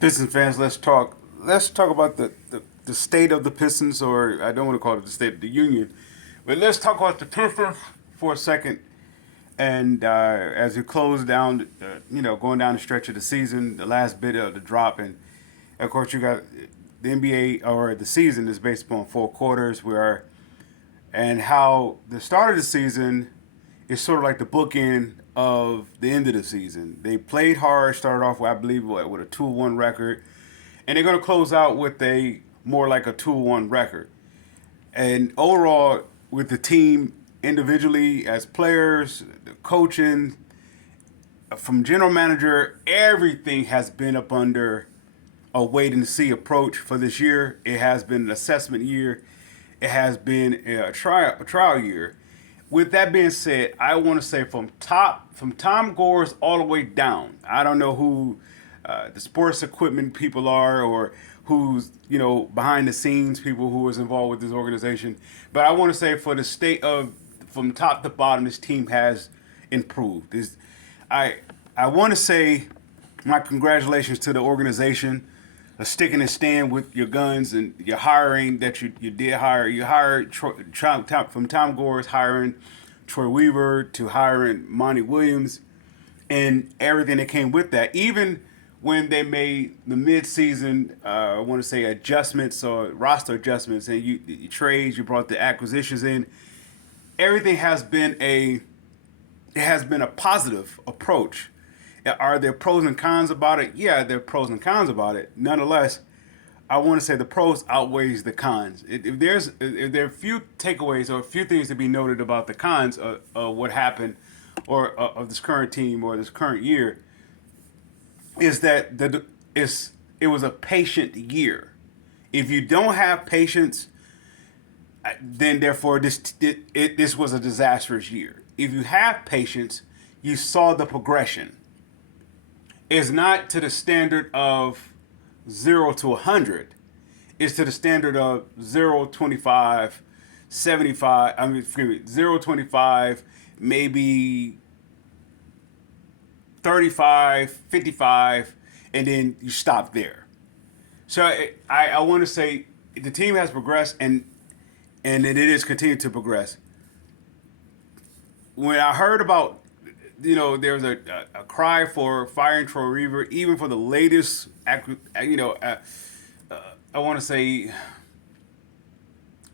Pistons fans, let's talk. Let's talk about the state of the Pistons, or I don't want to call it the state of the Union, but let's talk about the Pistons for a second. And as we close down, going down the stretch of the season, the last bit of the drop, and of course you got the NBA or the season is based upon 4 quarters, where and how the start of the season is sort of like the bookend of the end of the season. They played hard, started off with, I believe, with a 2-1 record, and they're going to close out with a more like a 2-1 record. And overall, with the team individually as players, the coaching, from general manager, everything has been up under a wait and see approach for this year. It has been an assessment year. It has been a trial year. With that being said, I want to say from Tom Gores all the way down. I don't know who the sports equipment people are, or who's behind the scenes people who is involved with this organization. But I want to say for the state of from top to bottom, this team has improved. I I want to say my congratulations to the organization, sticking and stand with your guns and your hiring that you did hire. You hired from Tom Gore's hiring Troy Weaver to hiring Monty Williams and everything that came with that. Even when they made the mid-season, I want to say adjustments or roster adjustments, and you trades, you brought the acquisitions in. Everything has been a positive approach. Are there pros and cons about it? Yeah, there are pros and cons about it. Nonetheless, I want to say the pros outweighs the cons. If there are a few takeaways or a few things to be noted about the cons of what happened, or of this current team or this current year, is that it was a patient year. If you don't have patience, then therefore this was a disastrous year. If you have patience, you saw the progression. It's not to the standard of 0 to 100. It's to the standard of 0, 25, 75. I mean, excuse me, 0, 25, maybe 35, 55, and then you stop there. So I want to say the team has progressed, and it is continuing to progress. When I heard about, there was a cry for firing Troy Weaver, even for the latest, I want to say,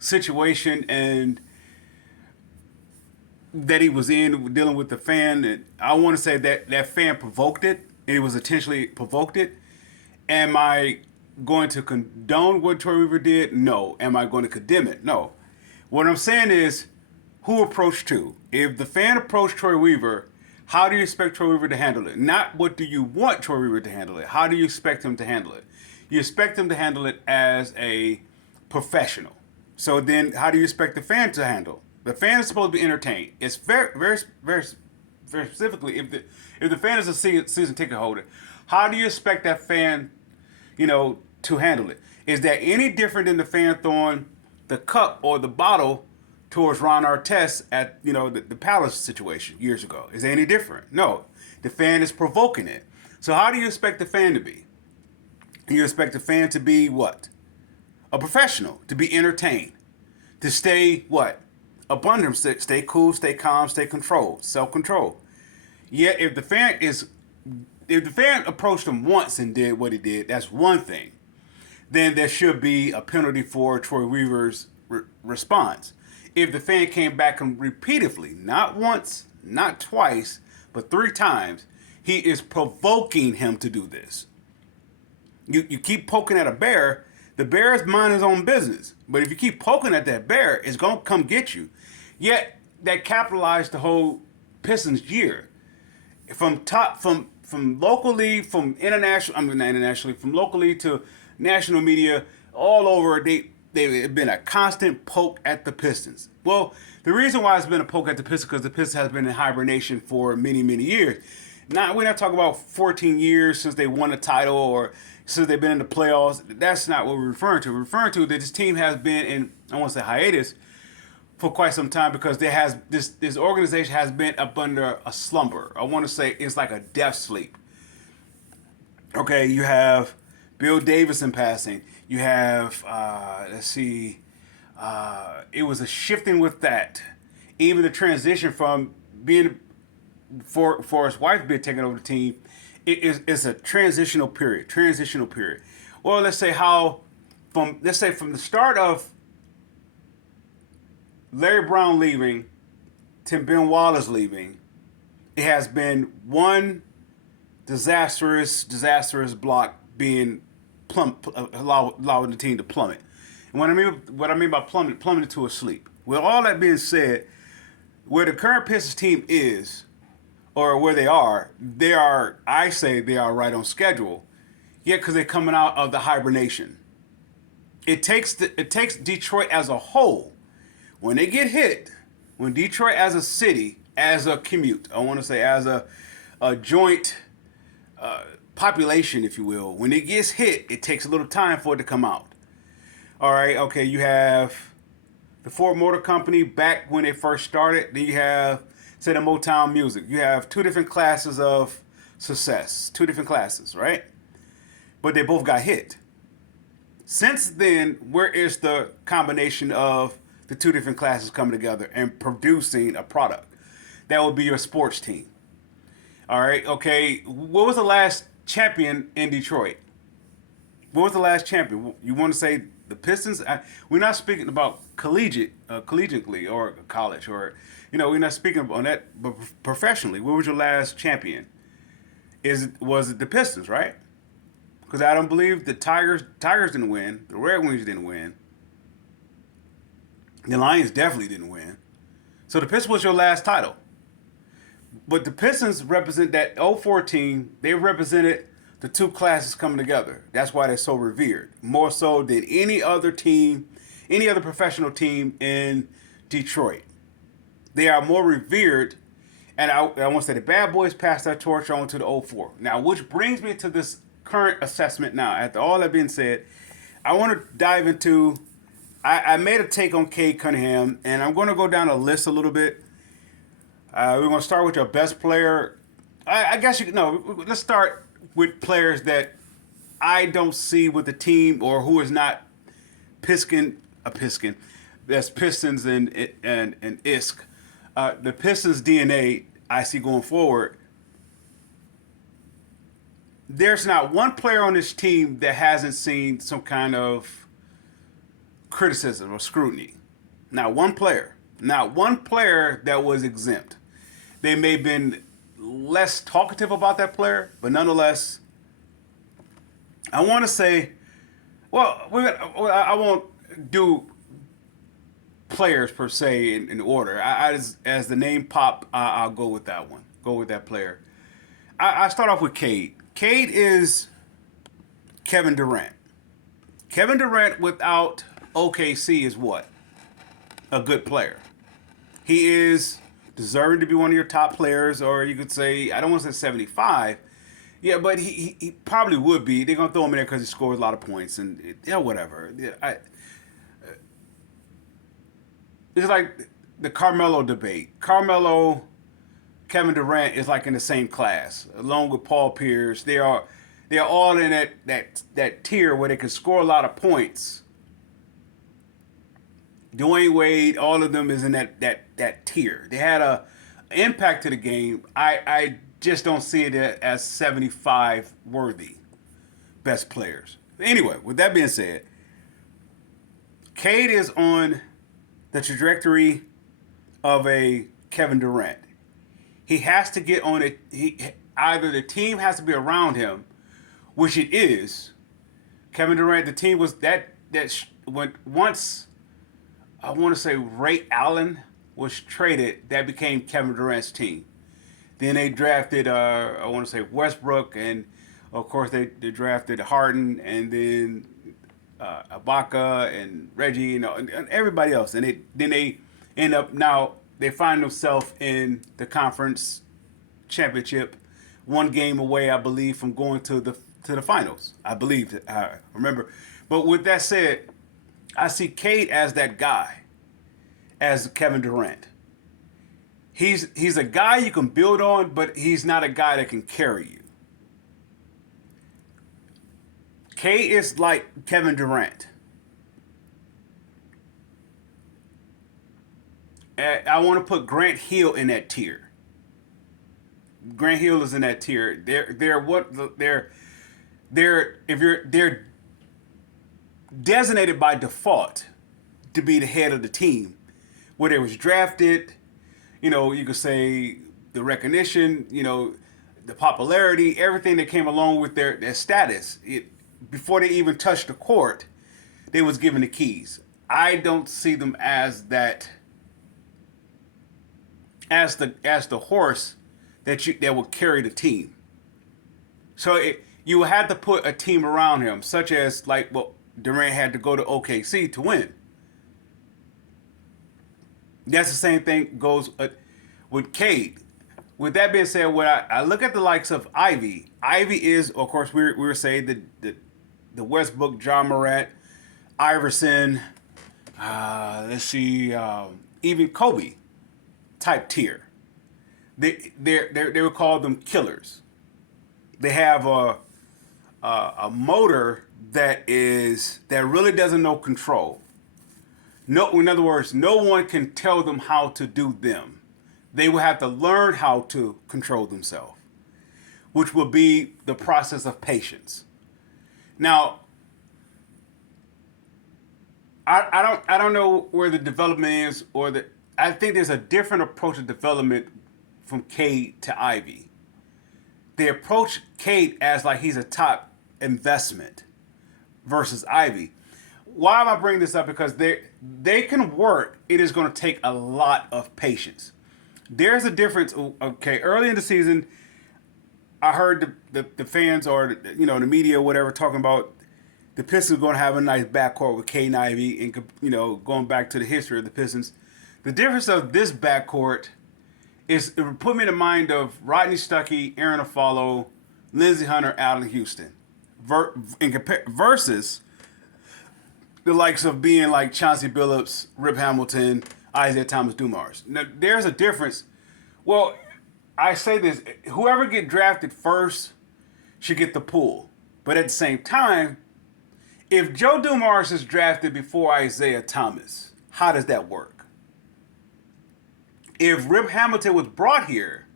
situation and that he was in dealing with the fan. And I want to say that that fan provoked it. It was intentionally provoked it. Am I going to condone what Troy Weaver did? No. Am I going to condemn it? No. What I'm saying is, who approached who? If the fan approached Troy Weaver, how do you expect Troy Weaver to handle it? Not what do you want Troy Weaver to handle it. How do you expect him to handle it? You expect him to handle it as a professional. So then, how do you expect the fan to handle? The fan is supposed to be entertained. It's very, very, very, very specifically if the fan is a season ticket holder, how do you expect that fan, to handle it? Is that any different than the fan throwing the cup or the bottle towards Ron Artest at the Palace situation years ago? Is it any different? No. The fan is provoking it. So how do you expect the fan to be? You expect the fan to be what? A professional, to be entertained, to stay what? Abundant, stay cool, stay calm, stay controlled, self-control. Yet if the fan approached him once and did what he did, that's one thing. Then there should be a penalty for Troy Weaver's response. If the fan came back and repeatedly, not once, not twice, but 3 times, he is provoking him to do this. You keep poking at a bear, the bear is minding his own business. But if you keep poking at that bear, it's going to come get you. Yet, that capitalized the whole Pistons year. From locally, from international, I mean not internationally, from locally to national media, all over, they've been a constant poke at the Pistons. Well, the reason why it's been a poke at the Pistons because the Pistons has been in hibernation for many, many years. We're not talking about 14 years since they won a title or since they've been in the playoffs. That's not what we're referring to. We're referring to that this team has been in, I want to say, hiatus for quite some time because this organization has been up under a slumber. I want to say it's like a death sleep. Okay, you have Bill Davis in passing. You have let's see, it was a shifting with that. Even the transition from being for his wife being taken over the team, it's a transitional period. Transitional period. Well, let's say from the start of Larry Brown leaving, Tim Ben Wallace leaving, it has been one disastrous block being allowing the team to plummet. And what I mean by plummeted to a sleep. With all that being said, where the current Pistons team is, or where I say they are right on schedule. Yeah, because they're coming out of the hibernation. It takes Detroit as a whole. When they get hit, when Detroit as a city, as a commute, I want to say as a joint population, if you will, when it gets hit, it takes a little time for it to come out. All right, okay, you have the Ford Motor Company back when they first started. Then you have, say, the Motown music. You have two different classes of success, two different classes, right? But they both got hit. Since then, where is the combination of the two different classes coming together and producing a product? That would be your sports team. All right, okay. What was the last champion in Detroit? What was the last champion? You want to say the Pistons? We're not speaking about collegiately or college, or we're not speaking on that. But professionally, what was your last champion? Was it the Pistons, right? Because I don't believe the Tigers didn't win. The Red Wings didn't win. The Lions definitely didn't win. So the Pistons was your last title. But the Pistons represent that '04 team. They represented the two classes coming together. That's why they're so revered. More so than any other team, any other professional team in Detroit. They are more revered. And I want to say the Bad Boys passed that torch on to the '04. Now, which brings me to this current assessment now. After all that being said, I want to dive into, I made a take on Cade Cunningham, and I'm going to go down a list a little bit. We're going to start with your best player. I guess let's start with players that I don't see with the team or who is not Piskin. That's Pistons and ISK. The Pistons DNA I see going forward. There's not one player on this team that hasn't seen some kind of criticism or scrutiny. Not one player. Not one player that was exempt. They may have been less talkative about that player, but nonetheless, I want to say, I won't do players per se in order. As the name pop, I'll go with that one. Go with that player. I start off with Cade. Cade is Kevin Durant. Kevin Durant without OKC is what? A good player. He is deserving to be one of your top players, or you could say, I don't want to say 75. Yeah, but he probably would be. They're going to throw him in there because he scores a lot of points and whatever. It's like the Carmelo debate. Carmelo, Kevin Durant is like in the same class, along with Paul Pierce. They are all in that tier where they can score a lot of points. Dwayne Wade, all of them is in that tier. They had a impact to the game. I just don't see it as 75 worthy best players. Anyway, with that being said, Cade is on the trajectory of a Kevin Durant. He has to get on it. Either the team has to be around him, which it is. Kevin Durant, the team was when once I want to say Ray Allen was traded, that became Kevin Durant's team. Then they drafted I want to say Westbrook, and of course they drafted Harden, and then Ibaka and Reggie, and everybody else. And then they end up now. They find themselves in the conference championship, one game away, I believe, from going to the finals. I believe, I remember. But with that said, I see Cade as that guy, as Kevin Durant. He's a guy you can build on, but he's not a guy that can carry you. Cade is like Kevin Durant. I want to put Grant Hill in that tier. Grant Hill is in that tier. They're designated by default to be the head of the team, where they was drafted. You could say the recognition, the popularity, everything that came along with their status. Before they even touched the court, they was given the keys. I don't see them as that, as the horse that will carry the team. So you had to put a team around him, such as like what Durant had to go to OKC to win. That's the same thing goes with Cade. With that being said, when I look at the likes of Ivy, Ivy is, of course, we were saying the Westbrook, John Morant, Iverson, let's see, even Kobe type tier. They would call them killers. They have a motor that really doesn't know control. No, in other words, no one can tell them how to do them. They will have to learn how to control themselves, which will be the process of patience. Now, I don't know where the development is, I think there's a different approach to development from Cade to Ivy. They approach Cade as like he's a top investment versus Ivy. Why am I bringing this up? Because they can work. It is going to take a lot of patience. There's a difference. Okay, early in the season, I heard the fans or the media or whatever talking about the Pistons going to have a nice backcourt with Cade and Ivy, and going back to the history of the Pistons. The difference of this backcourt is it put me in the mind of Rodney Stuckey, Aaron Aflalo, Lindsey Hunter, Allen Houston, versus the likes of being like Chauncey Billups, Rip Hamilton, Isaiah Thomas Dumars. Now, there's a difference. Well, I say this: whoever get drafted first should get the pool. But at the same time, if Joe Dumars is drafted before Isaiah Thomas, how does that work? If Rip Hamilton was brought here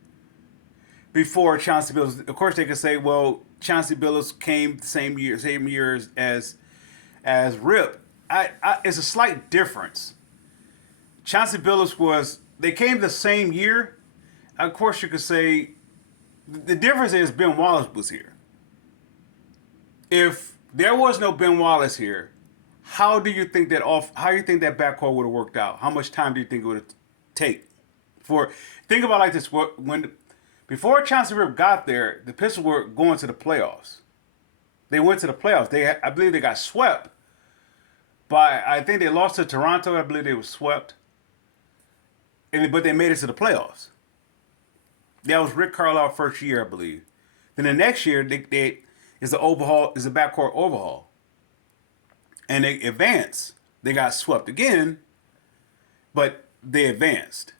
before Chauncey Billups, of course they could say, well, Chauncey Billups came the same years as Rip. It's a slight difference. Chauncey Billups they came the same year. Of course you could say the difference is Ben Wallace was here. If there was no Ben Wallace here, how do you think that backcourt would have worked out? How much time do you think it would take? Think about it like this: before Chauncey Rip got there, the Pistons were going to the playoffs. They went to the playoffs. I believe they got swept. But I think they lost to Toronto. I believe they were swept. But they made it to the playoffs. That was Rick Carlisle's first year, I believe. Then the next year, is a backcourt overhaul. And they advanced. They got swept again, but they advanced.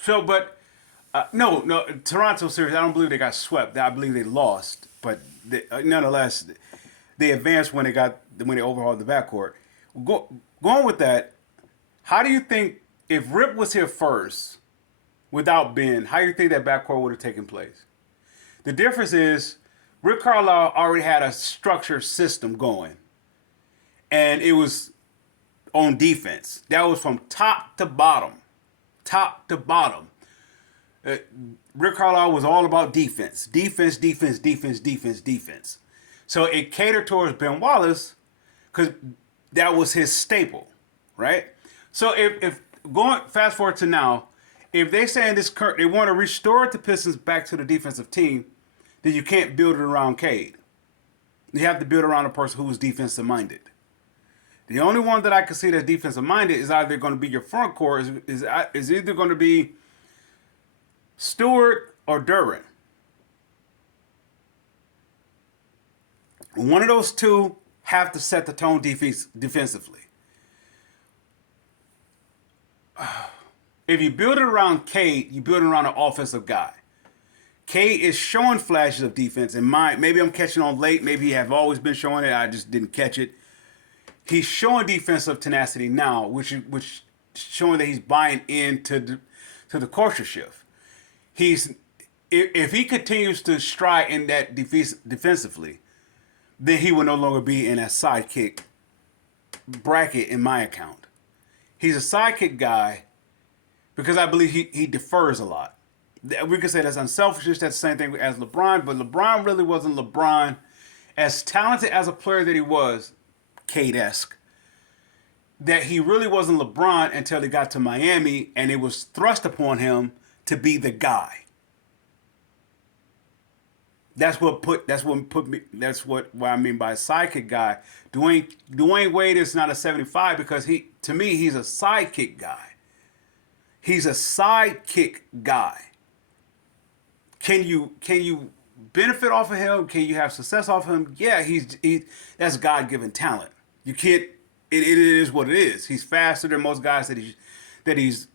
So, no, Toronto series, I don't believe they got swept. I believe they lost. But nonetheless, they advanced when they overhauled the backcourt. Going with that, how do you think, if Rip was here first, without Ben, how do you think that backcourt would have taken place? The difference is, Rick Carlisle already had a structured system going. And it was on defense. That was from top to bottom. Top to bottom. Rick Carlisle was all about defense. Defense, defense, defense, defense, defense. So it catered towards Ben Wallace because that was his staple, right? So if going fast forward to now, if they say in this they want to restore the Pistons back to the defensive team, then you can't build it around Cade. You have to build around a person who's defensive minded. The only one that I can see that's defensive minded is either going to be your front court, is either going to be Stewart or Duren. One of those two have to set the tone defensively. If you build it around Cade, you build it around an offensive guy. K is showing flashes of defense. And maybe I'm catching on late. Maybe he have always been showing it. I just didn't catch it. He's showing defensive tenacity now, which showing that he's buying into to the culture shift. He's if he continues to stride in that defensively, then he will no longer be in that sidekick bracket in my account. He's a sidekick guy because I believe he defers a lot. We could say that's unselfish. That's the same thing as LeBron, but LeBron really wasn't LeBron. As talented as a player that he was, Cade-esque, that he really wasn't LeBron until he got to Miami and it was thrust upon him to be the guy. That's what I mean by sidekick guy. Dwayne Wade is not a 75 because to me he's a sidekick guy. He's a sidekick guy. Can you benefit off of him? Can you have success off of him? Yeah, that's God-given talent. You can't. It is what it is. He's faster than most guys that he's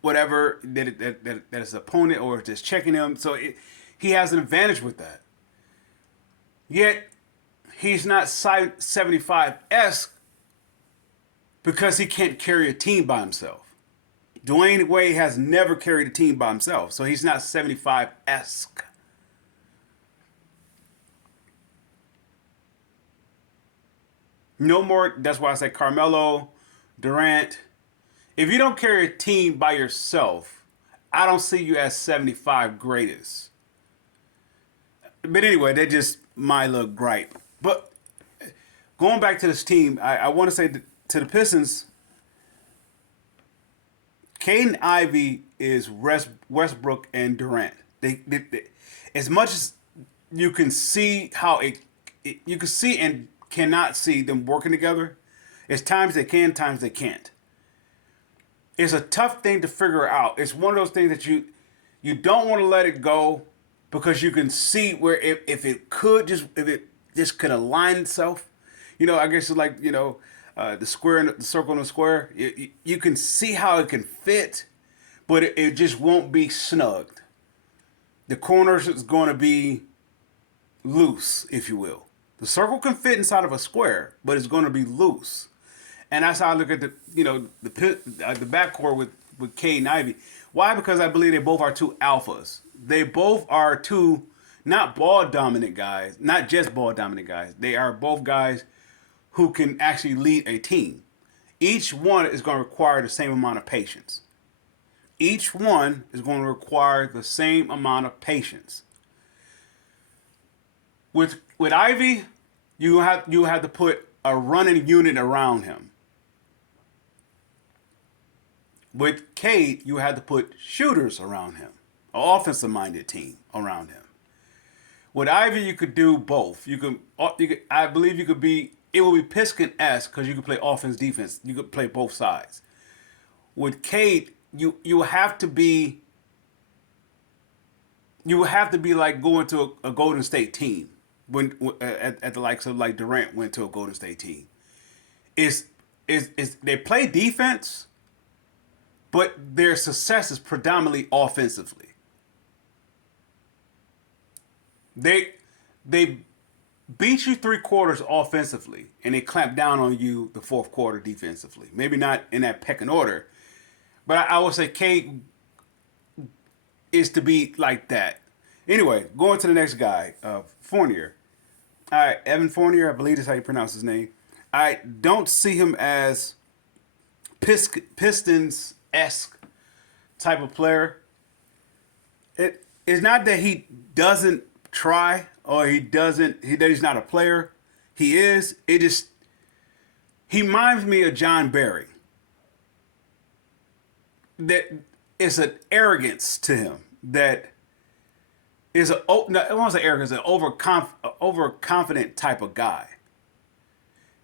whatever that his opponent or just checking him. So he has an advantage with that. Yet he's not 75-esque because he can't carry a team by himself. Dwayne Wade has never carried a team by himself, so he's not 75-esque. No more, that's why I say Carmelo, Durant. If you don't carry a team by yourself, I don't see you as 75 greatest. But anyway, they're just my little gripe. But going back to this team, I want to say to the Pistons, Caden Ivey is Westbrook and Durant. They as much as you can see how you can see and cannot see them working together. It's times they can, times they can't. It's a tough thing to figure out. It's one of those things that you don't want to let it go because you can see where if it just could align itself. I guess it's like the square and the circle and the square. You can see how it can fit, but it just won't be snugged. The corners is going to be loose, if you will. The circle can fit inside of a square, but it's going to be loose. And that's how I look at the backcourt with Cade and Ivy. Why? Because I believe they both are two alphas. They both are two not ball dominant guys, not just ball dominant guys. They are both guys who can actually lead a team. Each one is going to require the same amount of patience. Each one is going to require the same amount of patience. With Ivy, you have to put a running unit around him. With Cade, you had to put shooters around him, an offensive-minded team around him. With Ivy, you could do both. I believe you could be. It will be Piskin-esque because you could play offense, defense. You could play both sides. With Cade, you have to be. You would have to be like going to a Golden State team when at the likes of like Durant went to a Golden State team. Is they play defense, but their success is predominantly offensively. They beat you 3 quarters offensively, and they clamp down on you the 4th quarter defensively. Maybe not in that pecking order, but I would say Cade is to be like that. Anyway, going to the next guy, Fournier. All right, Evan Fournier, I believe that's how you pronounce his name. I don't see him as Pistons-esque type of player. It's not that he doesn't try or that he's not a player. He is. He reminds me of John Barry. That it's an arrogance to him that is I don't want to say arrogance, an overconfident type of guy.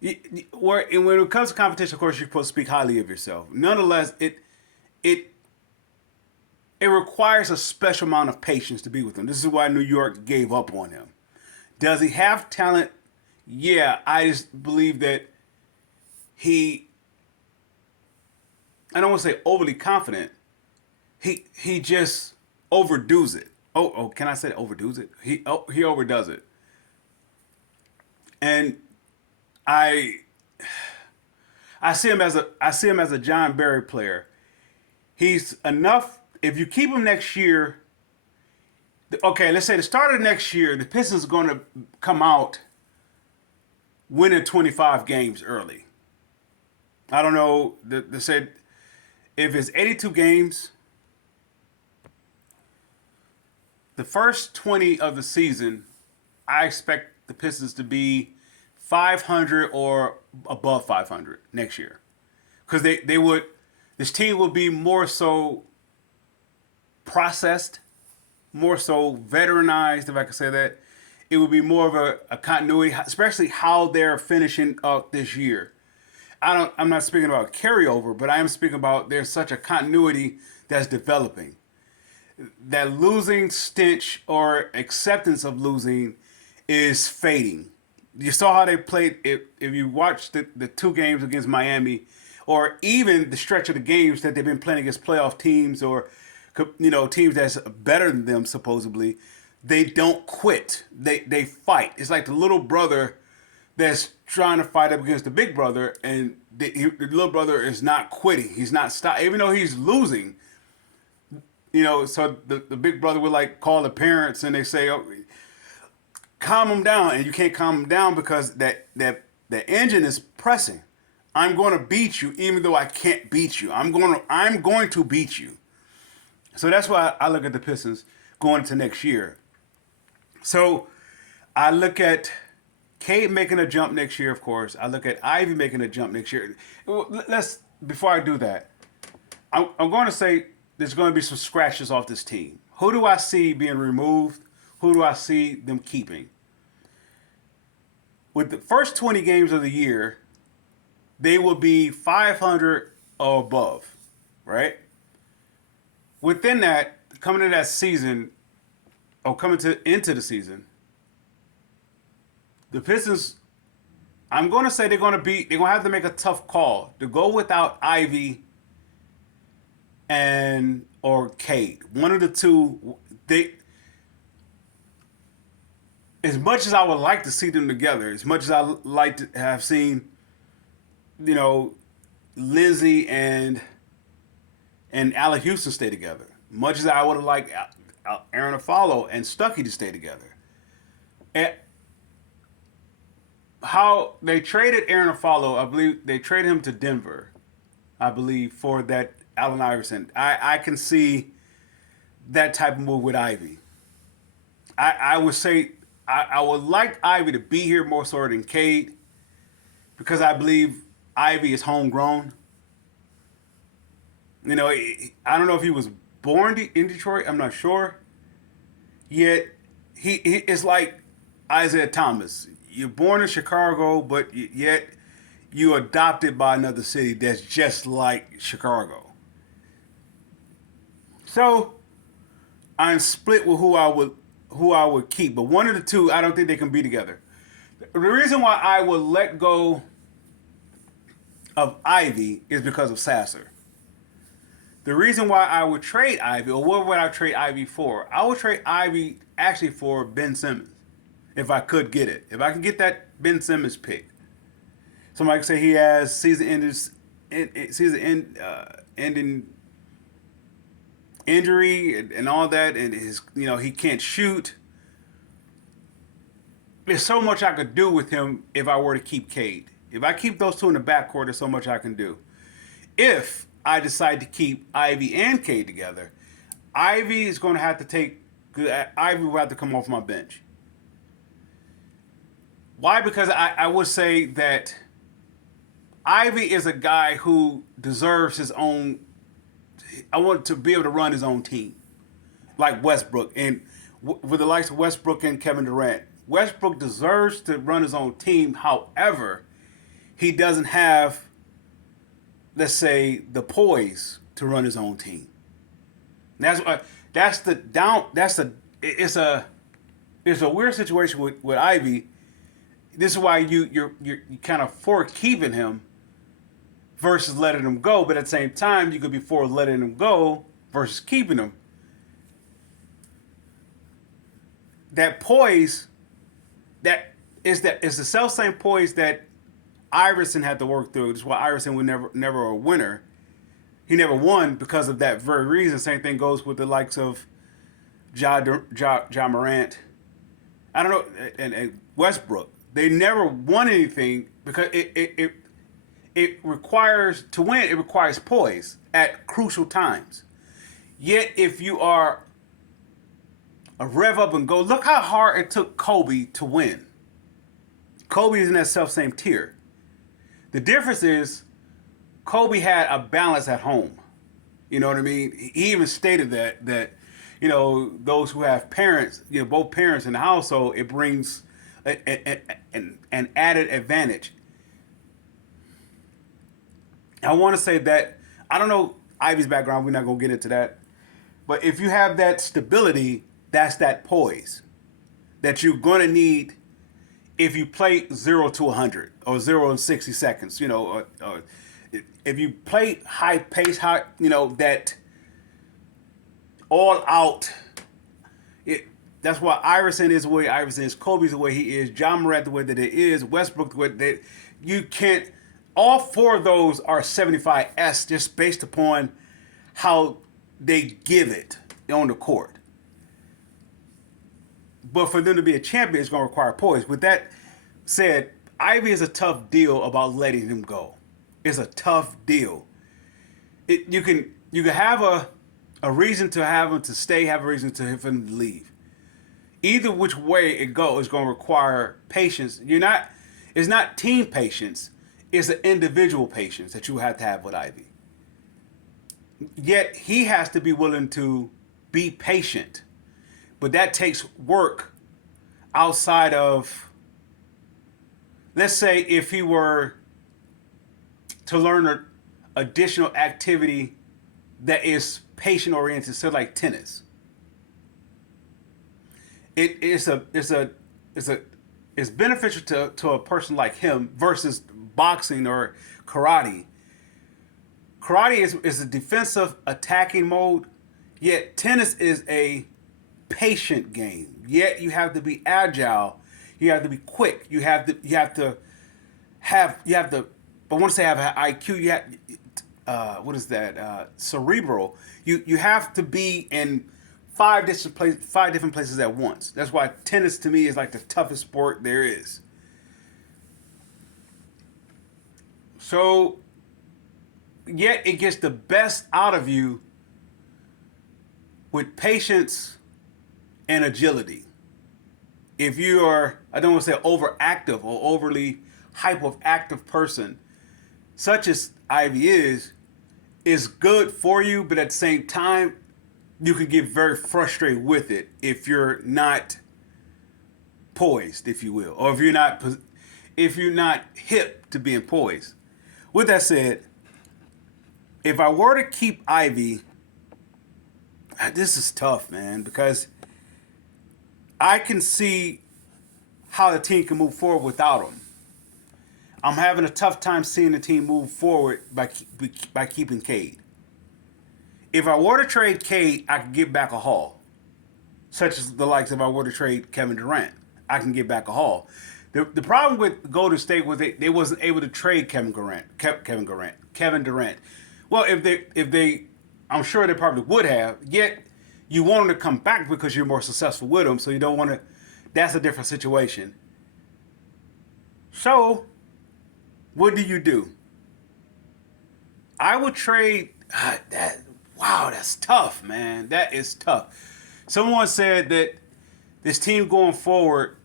And when it comes to competition, of course, you're supposed to speak highly of yourself. Nonetheless, it requires a special amount of patience to be with him. This is why New York gave up on him. Does he have talent? Yeah, I just believe that I don't want to say overly confident. He just overdoes it. can I say overdoes it? He overdoes it, and I I see him as a John Barry player. He's enough. If you keep him next year, okay, let's say the start of next year, the Pistons are going to come out winning 25 games early. I don't know. They said if it's 82 games, the first 20 of the season, I expect the Pistons to be 500 or above 500 next year. Because this team will be more so processed, more so veteranized, if I could say that. It would be more of a continuity, especially how they're finishing up this year. I'm not speaking about carryover, but I am speaking about there's such a continuity that's developing. That losing stench or acceptance of losing is fading. You saw how they played. If you watched the two games against Miami, or even the stretch of the games that they've been playing against playoff teams or teams that's better than them supposedly, they don't quit. They fight. It's like the little brother that's trying to fight up against the big brother, and the little brother is not quitting. He's not stopping, even though he's losing. So the big brother would like call the parents and they say, oh, calm him down, and you can't calm him down because the engine is pressing. I'm going to beat you, even though I can't beat you. I'm going to beat you. So that's why I look at the Pistons going into next year. So I look at Cade making a jump next year, of course. I look at Ivy making a jump next year. Before I do that, I'm going to say there's going to be some scratches off this team. Who do I see being removed? Who do I see them keeping? With the first 20 games of the year, they will be 500 or above, right? Within that, coming into that season, or into the season, the Pistons, I'm going to say they're going to have to make a tough call to go without Ivy or Cade. One of the two, as much as I would like to see them together, as much as I like to have seen, Lindsay and Alec Houston stay together, much as I would have liked Aaron Aflalo and Stuckey to stay together. And how they traded Aaron Aflalo, I believe they traded him to Denver, I believe, for that Allen Iverson. I can see that type of move with Ivy. I would say I would like Ivy to be here more so than Cade because I believe Ivy is homegrown. I don't know if he was born in Detroit. I'm not sure. Yet he is like Isaiah Thomas. You're born in Chicago, but yet you adopted by another city that's just like Chicago. So I'm split with who I would keep, but one of the two, I don't think they can be together. The reason why I would let go of Ivy is because of Sasser. The reason why I would trade Ivy, or what would I trade Ivy for? I would trade Ivy actually for Ben Simmons, if I could get it. If I can get that Ben Simmons pick. Somebody could say he has ending injury and all that, and he can't shoot. There's so much I could do with him if I were to keep Cade. If I keep those two in the backcourt, there's so much I can do. If I decide to keep Ivy and Cade together, Ivy is going to have to Ivy will have to come off my bench. Why? Because I would say that Ivy is a guy who deserves his own. I want to be able to run his own team, like Westbrook, and with the likes of Westbrook and Kevin Durant. Westbrook deserves to run his own team. However, he doesn't have, let's say, the poise to run his own team. It's a weird situation with Ivy. This is why you're kind of for keeping him versus letting him go, but at the same time you could be for letting him go versus keeping him. that poise that is the self same poise that Iverson had to work through. That's why Iverson was never a winner. He never won because of that very reason. Same thing goes with the likes of Ja Morant. I don't know, and Westbrook. They never won anything because it requires to win. It requires poise at crucial times. Yet, if you are a rev up and go, look how hard it took Kobe to win. Kobe is in that self same tier. The difference is Kobe had a balance at home. You know what I mean? He even stated that those who have parents, both parents in the household, it brings an added advantage. I want to say that I don't know Ivy's background. We're not gonna get into that, but if you have that stability, that's that poise that you're gonna need if you play 0 to 100 or 0 to 60 seconds. Or if you play high pace, that all out. That's why Iverson is the way Iverson is. Kobe's the way he is. John Morant the way that it is. Westbrook the way that you can't. All four of those are 75S just based upon how they give it on the court. But for them to be a champion, it's going to require poise. With that said, Ivy is a tough deal about letting him go. It's a tough deal. You can have a reason to have him to stay, have a reason to have him to leave. Either which way it goes is going to require patience. It's not team patience. It's an individual patience that you have to have with Ivy. Yet he has to be willing to be patient. But that takes work outside of, let's say, if he were to learn an additional activity that is patient oriented, so like tennis. It's beneficial to a person like him versus boxing or karate. Karate is a defensive attacking mode, yet tennis is a patient game. Yet you have to be agile, you have to be quick, you have to I want to say have IQ, you have what is that? Cerebral. You have to be in five different places at once. That's why tennis to me is like the toughest sport there is. So, yet it gets the best out of you with patience and agility. If you are, I don't want to say overactive or overly hyperactive person, such as Ivy is good for you, but at the same time, you can get very frustrated with it if you're not poised, if you will, or if you're not hip to being poised. With that said, if I were to keep Ivy, this is tough, man, because I can see how the team can move forward without him. I'm having a tough time seeing the team move forward by keeping Cade. If I were to trade Cade, I could get back a haul, such as the likes if I were to trade Kevin Durant, I can get back a haul. The problem with Golden State was they wasn't able to trade Kevin Durant. Well, if they, I'm sure they probably would have. Yet you want them to come back because you're more successful with them, so you don't want to. That's a different situation. So, what do? I would trade that. Wow, that's tough, man. That is tough. Someone said that this team going forward,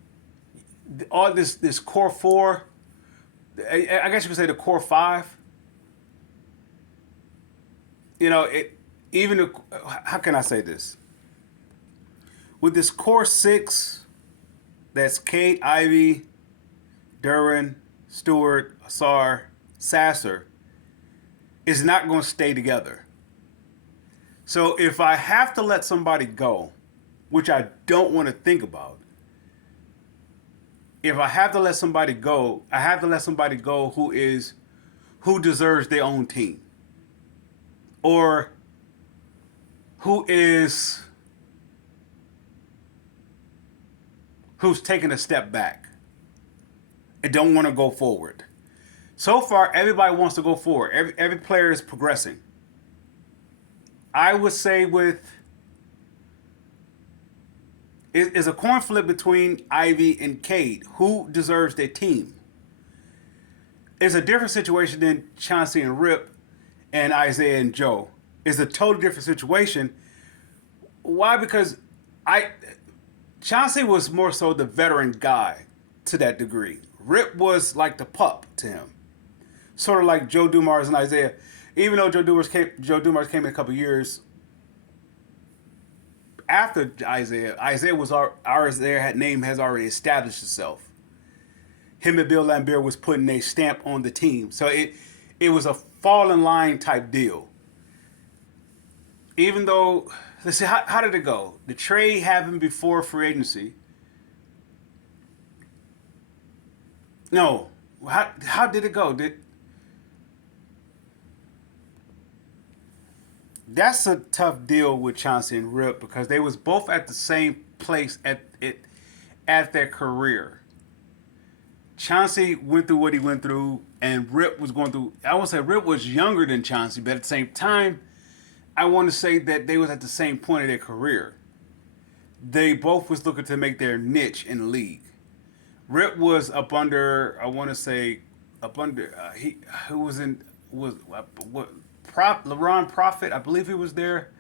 all this core four, I guess you could say the core five. How can I say this? With this core six, that's Cade, Ivy, Duren, Stewart, Asar, Sasser, is not going to stay together. So if I have to let somebody go, which I don't want to think about, if I have to let somebody go, I have to let somebody go who deserves their own team, or who is who's taking a step back and don't want to go forward. So far, everybody wants to go forward. Every player is progressing. I would say is a coin flip between Ivy and Cade. Who deserves their team? It's a different situation than Chauncey and Rip and Isaiah and Joe. It's a totally different situation. Why? Because Chauncey was more so the veteran guy to that degree. Rip was like the pup to him. Sort of like Joe Dumars and Isaiah. Even though Joe Dumars came in a couple years after Isaiah was name has already established itself. Him and Bill Laimbeer was putting a stamp on the team. So it was a fall in line type deal. Even though, let's see, how did it go? The trade happened before free agency. No, how did it go? That's a tough deal with Chauncey and Rip because they was both at the same place at their career. Chauncey went through what he went through, and Rip was going through. I won't say Rip was younger than Chauncey, but at the same time, I want to say that they was at the same point of their career. They both was looking to make their niche in the league. Rip was up under. I want to say up under. He who was in was what. LaRon Prophet, I believe he was there.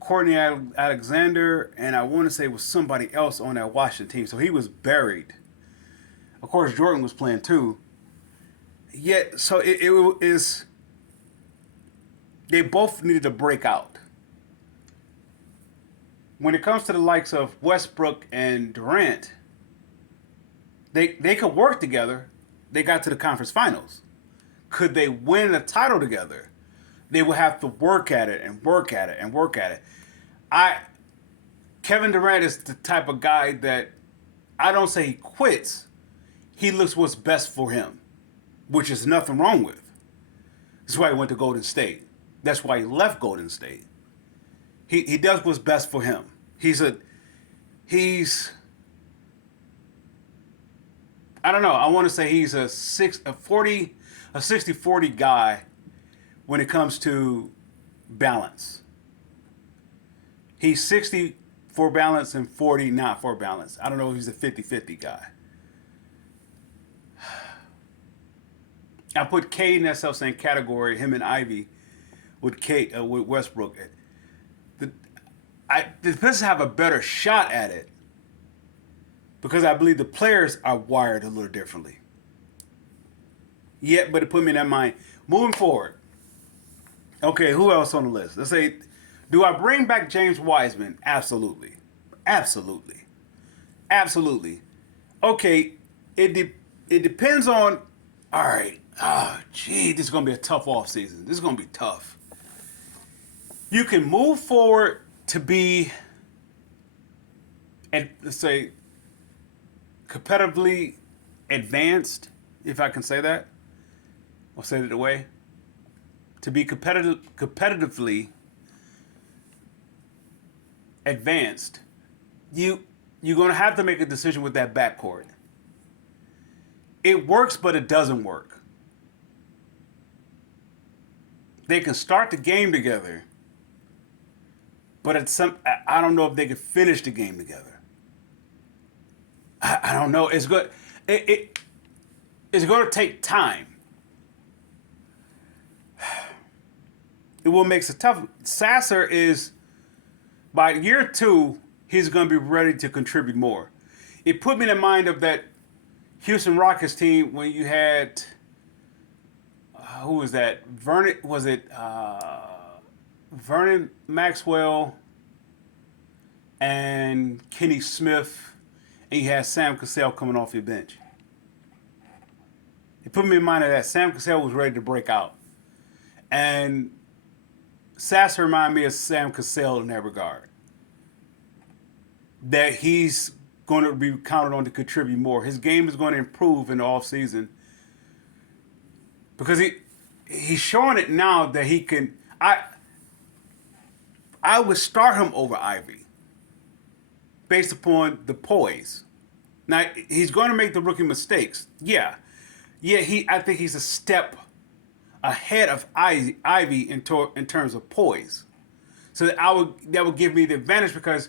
Courtney Alexander, and I want to say it was somebody else on that Washington team. So he was buried. Of course, Jordan was playing too. Yet, so it is. They both needed to break out. When it comes to the likes of Westbrook and Durant, they could work together. They got to the conference finals. Could they win a title together? They will have to work at it and work at it and work at it. Kevin Durant is the type of guy that I don't say he quits. He looks what's best for him, which is nothing wrong with. That's why he went to Golden State. That's why he left Golden State. He does what's best for him. He's I don't know. I want to say he's a 60-40 guy when it comes to balance. He's 60 for balance and 40 not for balance. I don't know if he's a 50-50 guy. I put Cade in that self-same category, him and Ivy, with Westbrook. The Pistons have a better shot at it because I believe the players are wired a little differently. But it put me in that mind. Moving forward, okay, who else on the list? Let's say, do I bring back James Wiseman? Absolutely. Absolutely. Absolutely. Okay, it depends on, all right, this is going to be a tough offseason. This is going to be tough. You can move forward to be, let's say, competitively advanced, if I can say that. I'll say it away. To be competitively advanced, you're going to have to make a decision with that backcourt. It works, but it doesn't work. They can start the game together, but I don't know if they can finish the game together. I don't know. It's good. It's going to take time. It will make it tough. Sasser is, by year 2, he's going to be ready to contribute more. It put me in mind of that Houston Rockets team when you had, who was that? Vernon Maxwell and Kenny Smith, and you had Sam Cassell coming off your bench. It put me in mind of that. Sam Cassell was ready to break out. And Sasser reminded me of Sam Cassell in that regard. That he's going to be counted on to contribute more. His game is going to improve in the offseason. Because he's showing it now that he can. I would start him over Ivy based upon the poise. Now he's going to make the rookie mistakes. Yeah, yeah. I think he's a step ahead of Ivy in terms of poise. So that would give me the advantage because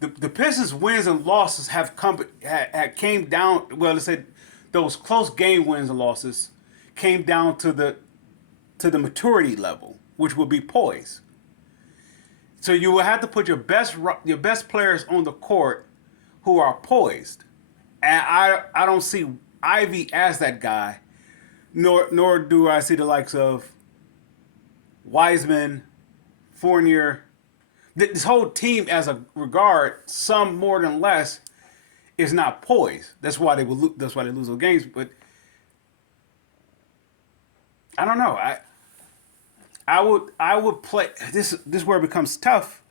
the Pistons wins and losses had came down. Well, let's say those close game wins and losses came down to the maturity level, which would be poise. So you will have to put your best players on the court who are poised, and I don't see Ivy as that guy, nor do I see the likes of Wiseman, Fournier. This whole team, as a regard, some more than less, is not poised. That's why that's why they lose those games. But I don't know. I would play this. This is where it becomes tough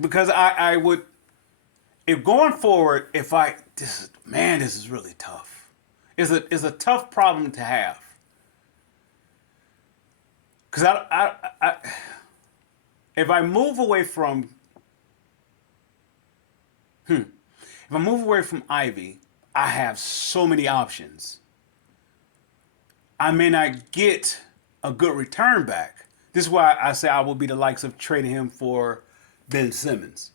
because I would, if going forward, if I this is really tough. It's a tough problem to have because if I move away from if I move away from Ivy, I have so many options. I may not get a good return back. This is why I say I will be the likes of trading him for Ben Simmons.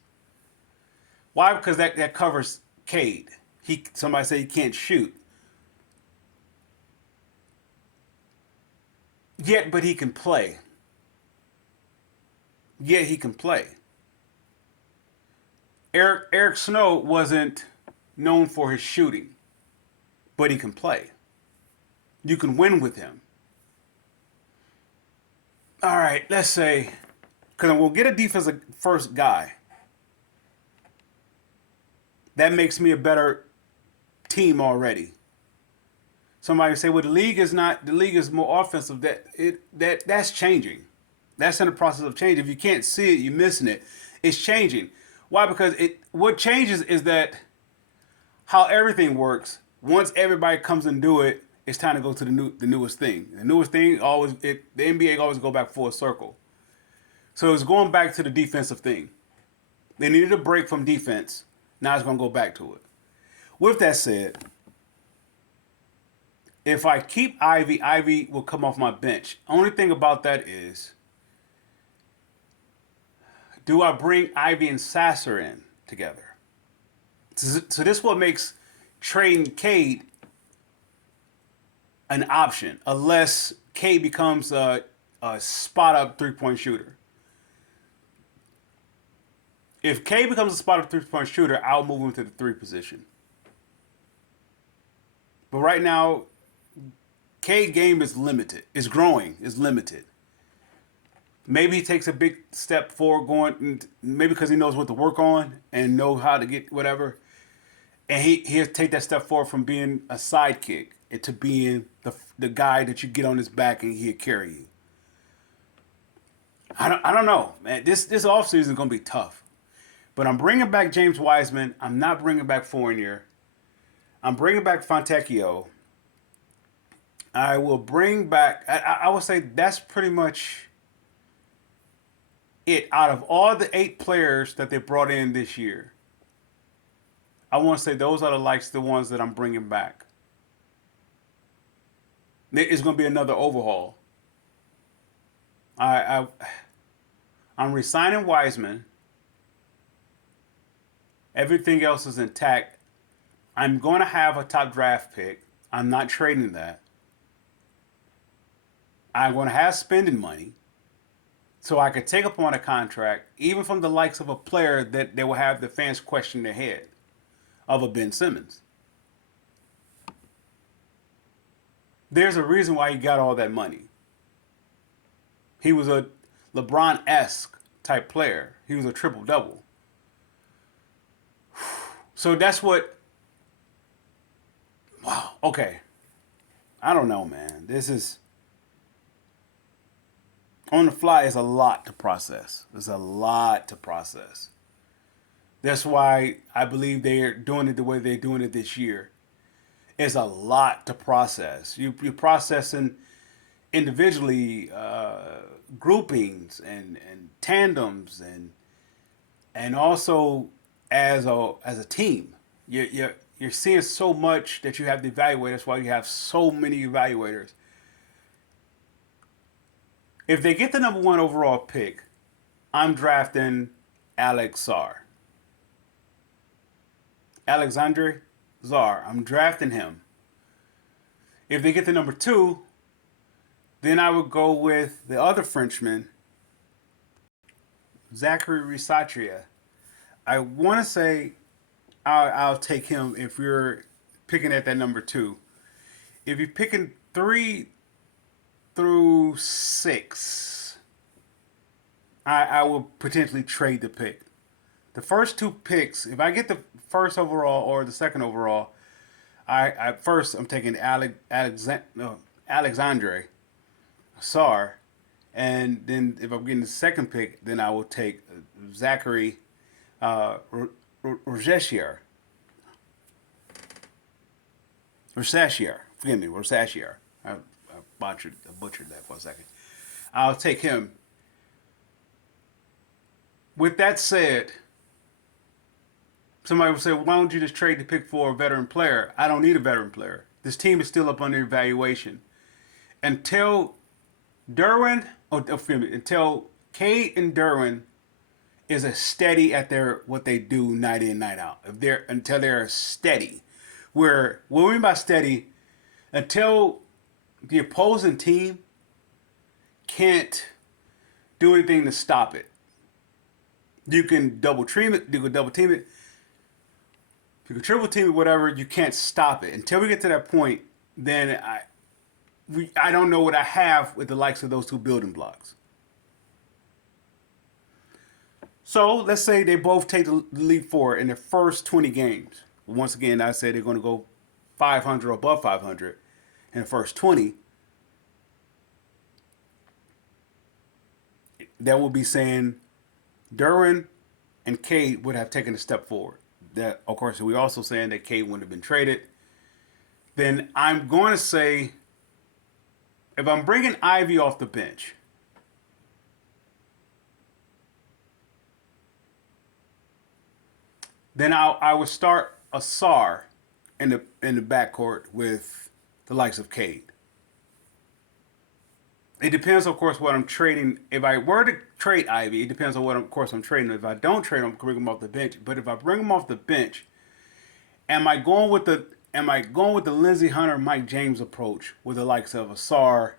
Why? Because that covers Cade. Somebody say he can't shoot. Yet, but he can play. Yet he can play. Eric Snow wasn't known for his shooting, but he can play. You can win with him. All right, let's say, because we'll get a defensive first guy. That makes me a better team already. Somebody say, well, the league is more offensive. That's changing. That's in the process of change. If you can't see it, you're missing it. It's changing. Why? Because what changes is that how everything works. Once everybody comes and do it, it's time to go to the newest thing. The newest thing the NBA always go back full circle. So it's going back to the defensive thing. They needed a break from defense. Now it's going to go back to it. With that said, if I keep Ivy will come off my bench. Only thing about that is, do I bring Ivy and Sasser in together? So this is what makes trading Cade an option, unless Cade becomes a spot up 3-point shooter. If Cade becomes a spot up 3-point shooter, I'll move him to the 3 position. But right now, Cade game is limited. It's growing. It's limited. Maybe he takes a big step forward maybe because he knows what to work on and know how to get whatever. And he'll take that step forward from being a sidekick to being the guy that you get on his back and he'll carry you. I don't know, man. This offseason is going to be tough. But I'm bringing back James Wiseman. I'm not bringing back Fournier. I'm bringing back Fontecchio. I will bring back, I would say that's pretty much it. Out of all the 8 players that they brought in this year, I want to say those are the ones that I'm bringing back. It's going to be another overhaul. I'm resigning Wiseman. Everything else is intact. I'm going to have a top draft pick. I'm not trading that. I'm going to have spending money so I could take upon a contract, even from the likes of a player that they will have the fans question their head, of a Ben Simmons. There's a reason why he got all that money. He was a LeBron-esque type player. He was a triple-double. So that's what... Wow, okay. I don't know, man. This is... On the fly is a lot to process. There's a lot to process. That's why I believe they're doing it the way they're doing it this year. It's a lot to process. You're processing individually groupings and tandems and also as a team. You're seeing so much that you have to evaluate. That's why you have so many evaluators. If they get the number one overall pick, I'm drafting Alex Sarr. Alexandre Czar. I'm drafting him. If they get the number two, then I would go with the other Frenchman, Zachary Risatria. I want to say I'll take him if you're picking at that number two. If you're picking 3 through 6, I will potentially trade the pick. The first two picks, if I get the first overall or the second overall, I first I'm taking Alexandre Sarr, and then if I'm getting the second pick, then I will take Zachary Rosachier. Forgive me, Rosachier. I butchered that for a second. I'll take him. With that said, somebody will say, why don't you just trade the pick for a veteran player? I don't need a veteran player. This team is still up under evaluation. Until until Cade and Derwin is a steady at their what they do night in, night out. Until they're steady. Where what we mean by steady, until the opposing team can't do anything to stop it. You can double team it, you can double team it, you can triple team it, whatever, you can't stop it. Until we get to that point, then I don't know what I have with the likes of those two building blocks. So let's say they both take the leap forward in their first 20 games. Once again, I say they're going to go 500 or above 500 in the first 20. That will be saying Derwin and Cade would have taken a step forward. That, of course, we also saying that Cade wouldn't have been traded. Then I'm going to say, if I'm bringing Ivy off the bench, then I would start a Sarr in the backcourt with the likes of Cade. It depends, of course, what I'm trading. If I were to trade Ivy, it depends on what, of course, I'm trading. If I don't trade him, I'm bring him off the bench. But if I bring him off the bench, am I going with the Lindsey Hunter, Mike James approach with the likes of a Sarr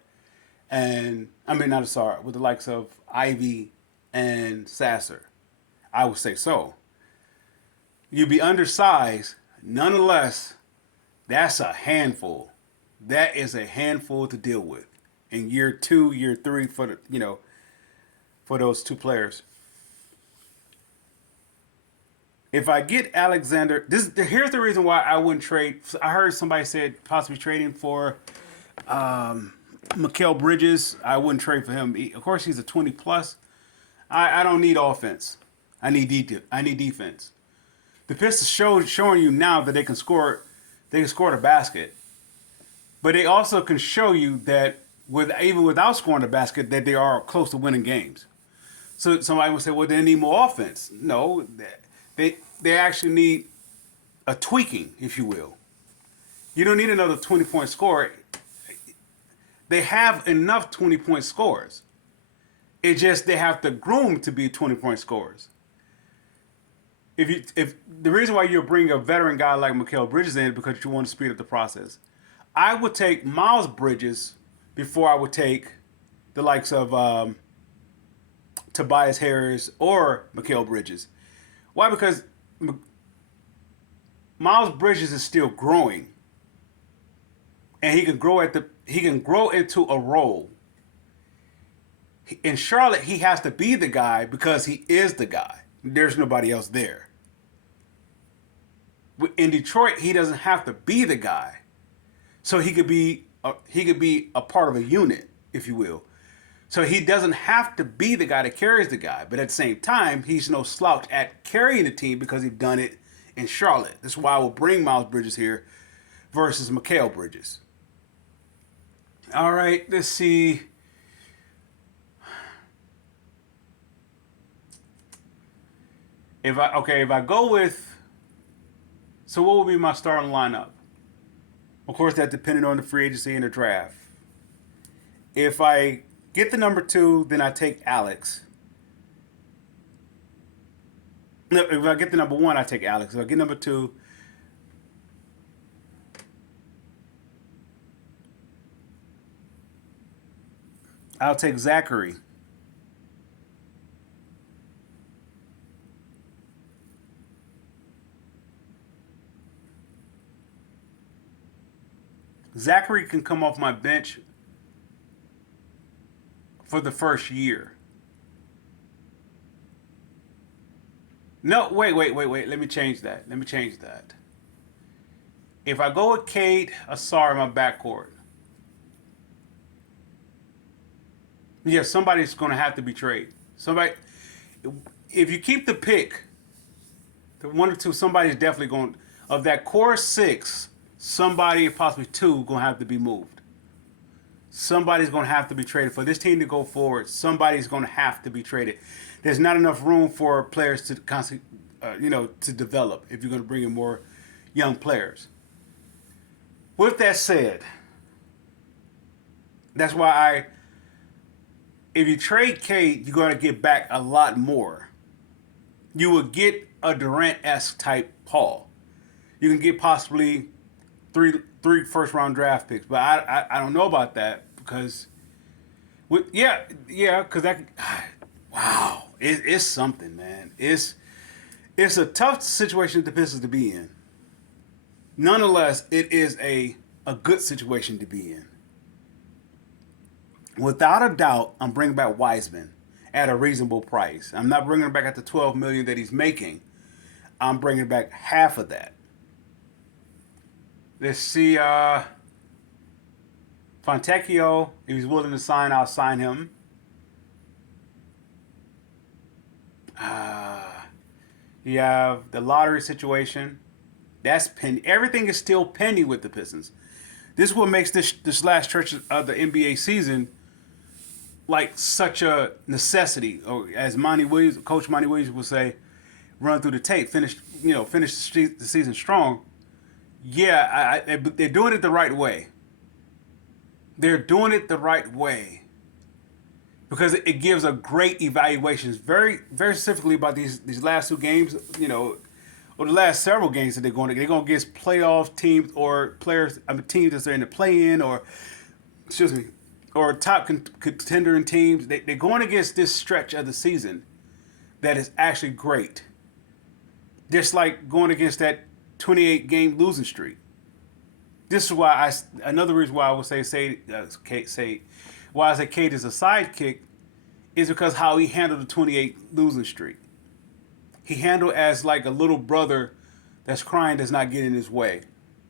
and not a Sarr, with the likes of Ivy and Sasser? I would say so. You'd be undersized, nonetheless. That's a handful. That is a handful to deal with in year 2, year 3 for those two players. If I get Alexander, here's the reason why I wouldn't trade. I heard somebody said possibly trading for Mikal Bridges. I wouldn't trade for him. Of course, he's a 20 plus. I don't need offense. I need defense. The Pistons showing you now that they can score. They can score the basket, but they also can show you that even without scoring the basket, that they are close to winning games. So somebody would say, well, they need more offense. No, they actually need a tweaking, if you will. You don't need another 20-point scorer. They have enough 20-point scorers. It's just they have to groom to be 20-point scorers. If the reason why you're bringing a veteran guy like Mikal Bridges in is because you want to speed up the process. I would take Miles Bridges before I would take the likes of Tobias Harris or Mikal Bridges. Why? Because Miles Bridges is still growing, and he can grow into a role. In Charlotte, he has to be the guy because he is the guy. There's nobody else there. In Detroit, he doesn't have to be the guy, so he could be a part of a unit, if you will. So he doesn't have to be the guy that carries the guy, but at the same time, he's no slouch at carrying the team because he's done it in Charlotte. That's why I will bring Miles Bridges here versus Mikal Bridges. All right, let's see. If I go with, so what would be my starting lineup? Of course, that depending on the free agency and the draft. If I get the number two, then I take Alex. No, if I get the number one, I take Alex. If I get number two, I'll take Zachary. Zachary can come off my bench for the first year. No, wait. Let me change that. If I go with Cade, Asar in my backcourt, yeah, somebody's going to have to be traded. Somebody, if you keep the pick, the one or two, somebody's definitely going, of that core six, somebody, possibly two, going to have to be moved. Somebody's going to have to be traded. For this team to go forward, somebody's going to have to be traded. There's not enough room for players to constantly, to develop if you're going to bring in more young players. With that said, that's why if you trade Cade, you're going to get back a lot more. You will get a Durant-esque type haul. You can get possibly three first round draft picks, but I don't know about that because, because that, wow, it's something, man. It's a tough situation the Pistons to be in. Nonetheless, it is a good situation to be in. Without a doubt, I'm bringing back Wiseman at a reasonable price. I'm not bringing him back at the $12 million that he's making. I'm bringing back half of that. Let's see, Fontecchio, if he's willing to sign, I'll sign him. You have the lottery situation. That's pending. Everything is still pending with the Pistons. This is what makes this last stretch of the NBA season like such a necessity, or as Coach Monty Williams would say, run through the tape, finish the season strong. Yeah, they're doing it the right way. They're doing it the right way because it gives a great evaluation, very very specifically about these last two games, or the last several games that they're going against playoff teams or teams that are in the play-in or, excuse me, or top contending teams. They're going against this stretch of the season that is actually great. Just like going against that 28 game losing streak. This is why another reason why I would say why I say Cade is a sidekick is because how he handled the 28 losing streak. He handled as like a little brother that's crying, that's not getting his way,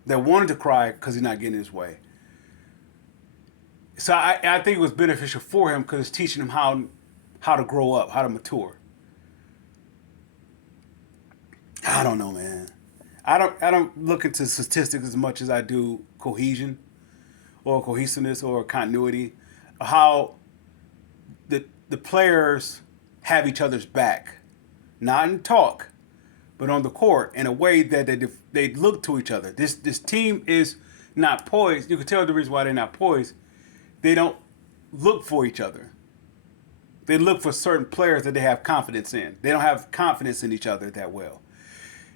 that wanted to cry because he's not getting his way. So I think it was beneficial for him because it's teaching him how to grow up, how to mature. I don't know, man. I don't look into statistics as much as I do cohesion or cohesiveness or continuity. How the players have each other's back, not in talk, but on the court in a way that they look to each other. This team is not poised. You can tell the reason why they're not poised. They don't look for each other. They look for certain players that they have confidence in. They don't have confidence in each other that well.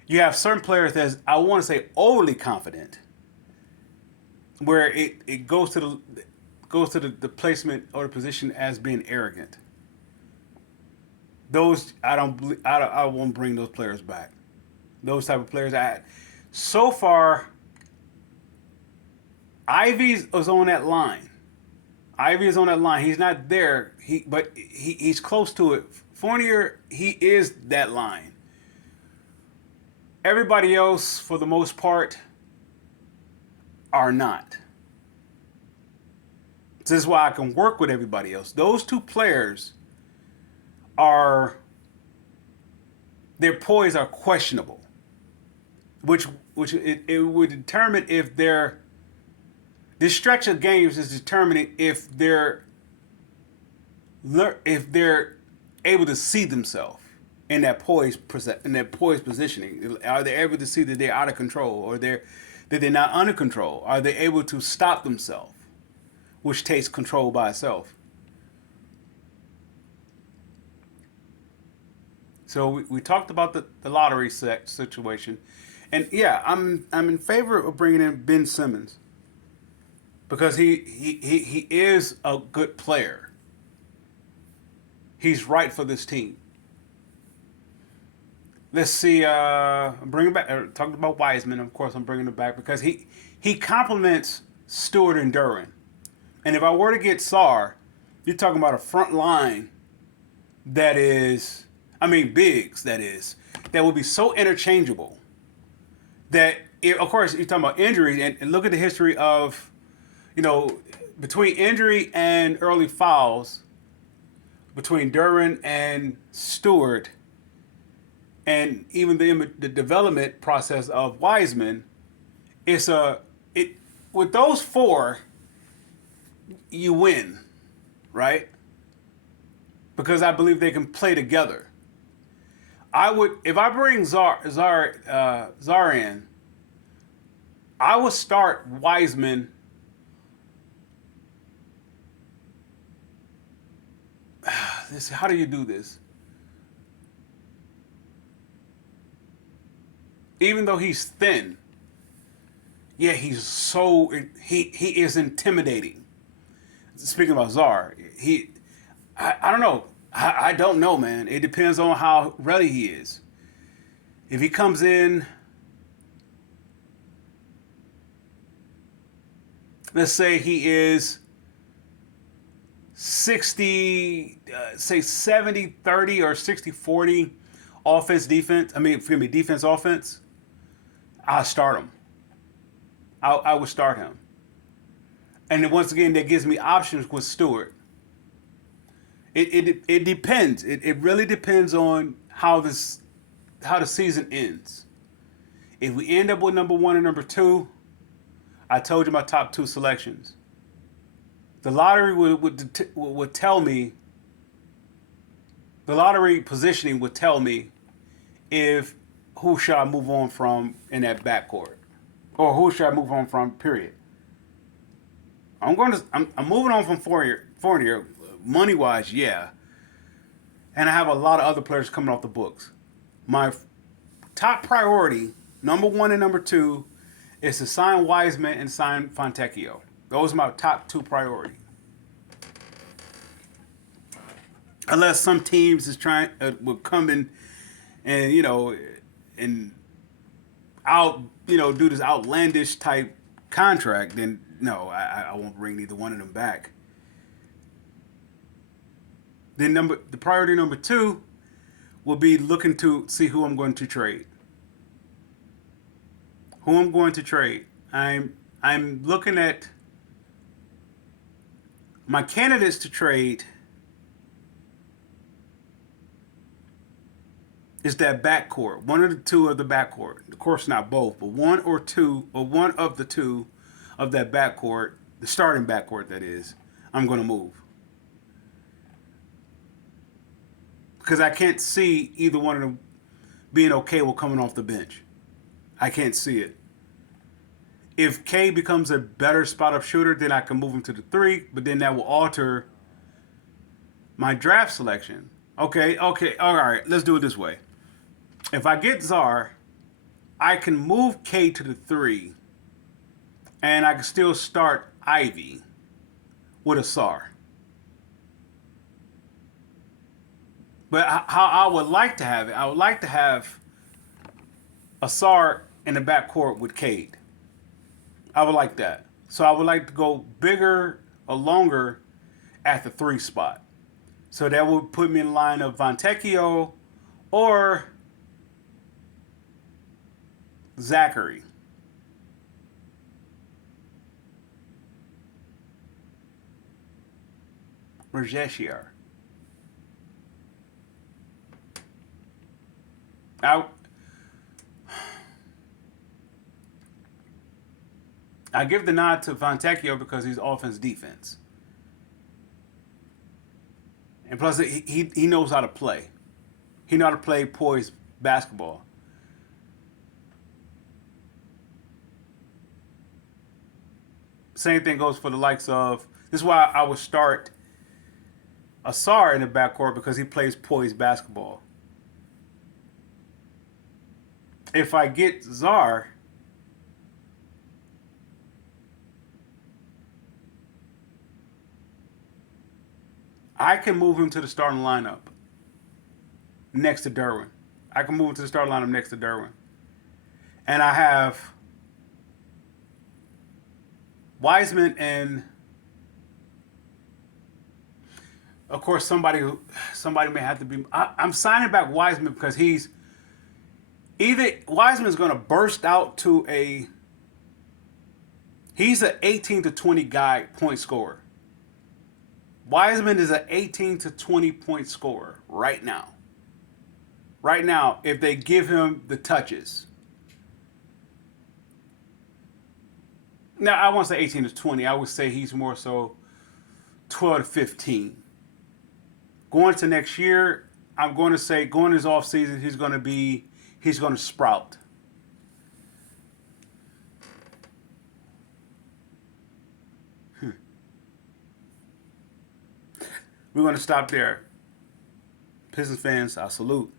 You have certain players that's, I want to say, overly confident, where it goes to the placement or the position as being arrogant. Those I won't bring those players back. Those type of players. So far, Ivy is on that line. Ivy is on that line. He's not there. He's close to it. Fournier, he is that line. Everybody else, for the most part, are not. This is why I can work with everybody else. Those two players their poise are questionable, which it would determine if this stretch of games is determining if they're able to see themselves. in that poised positioning? Are they able to see that they're out of control, or that they're not under control? Are they able to stop themselves, which takes control by itself? So we talked about the lottery situation, and yeah, I'm in favor of bringing in Ben Simmons because he is a good player. He's right for this team. Let's see. Bring him back. Talking about Wiseman, of course, I'm bringing him back because he complements Stewart and Duran. And if I were to get Sar, you're talking about a front line that is, I mean, bigs that would be so interchangeable that, of course, you're talking about injury and look at the history of, you know, between injury and early fouls, between Duran and Stewart, and even the development process of Wiseman, it with those four, you win, right? Because I believe they can play together. I would, if I bring Zar in, I would start Wiseman. How do you do this? Even though he's thin, yeah, he is intimidating. Speaking about Zar, I don't know. I don't know, man. It depends on how ready he is. If he comes in, let's say he is 60, say 70-30 or 60-40 offense, defense. I mean, excuse me, defense, offense. I'll start him. I would start him. And then once again, that gives me options with Stewart. It depends. It really depends on how the season ends. If we end up with number one and number two, I told you my top two selections. The lottery would tell me. The lottery positioning would tell me if who should I move on from in that backcourt, or who should I move on from? Period. I'm moving on from Fournier, money wise, yeah, and I have a lot of other players coming off the books. My top priority, number one and number two, is to sign Wiseman and sign Fontecchio. Those are my top two priorities. Unless some teams is trying will come in and and out do this outlandish type contract, then no, I won't bring neither one of them back. Then the priority number two will be looking to see who I'm going to trade. Who I'm going to trade. I'm looking at my candidates to trade. Is that backcourt, one of the two of the backcourt. Of course, not both, but one or two, or one of the two of that backcourt, the starting backcourt that is, I'm going to move. Because I can't see either one of them being okay with coming off the bench. I can't see it. If K becomes a better spot-up shooter, then I can move him to the three, but then that will alter my draft selection. Okay, all right, let's do it this way. If I get Zar, I can move K to the three, and I can still start Ivy with a Sar. But how I would like to have it, I would like to have a Sar in the backcourt with Cade. I would like that. So I would like to go bigger or longer at the three spot. So that would put me in line of Fontecchio or Zachary. Rejeshiar. I give the nod to Fontecchio because he's offense defense. And plus, he knows how to play. He know how to play poised basketball. Same thing goes for the likes of. This is why I would start Asar in the backcourt because he plays poised basketball. If I get Czar, I can move him to the starting lineup next to Derwin. I can move him to the starting lineup next to Derwin. And I have Wiseman and of course somebody may have to be. I'm signing back Wiseman because either Wiseman's going to burst out to a. He's an 18 to 20 guy point scorer. Wiseman is an 18 to 20 point scorer right now. Right now, if they give him the touches. Now, I won't say 18 to 20. I would say he's more so 12 to 15. Going to next year, I'm going to say going his off season, he's going to sprout. We're going to stop there. Pistons fans, I salute.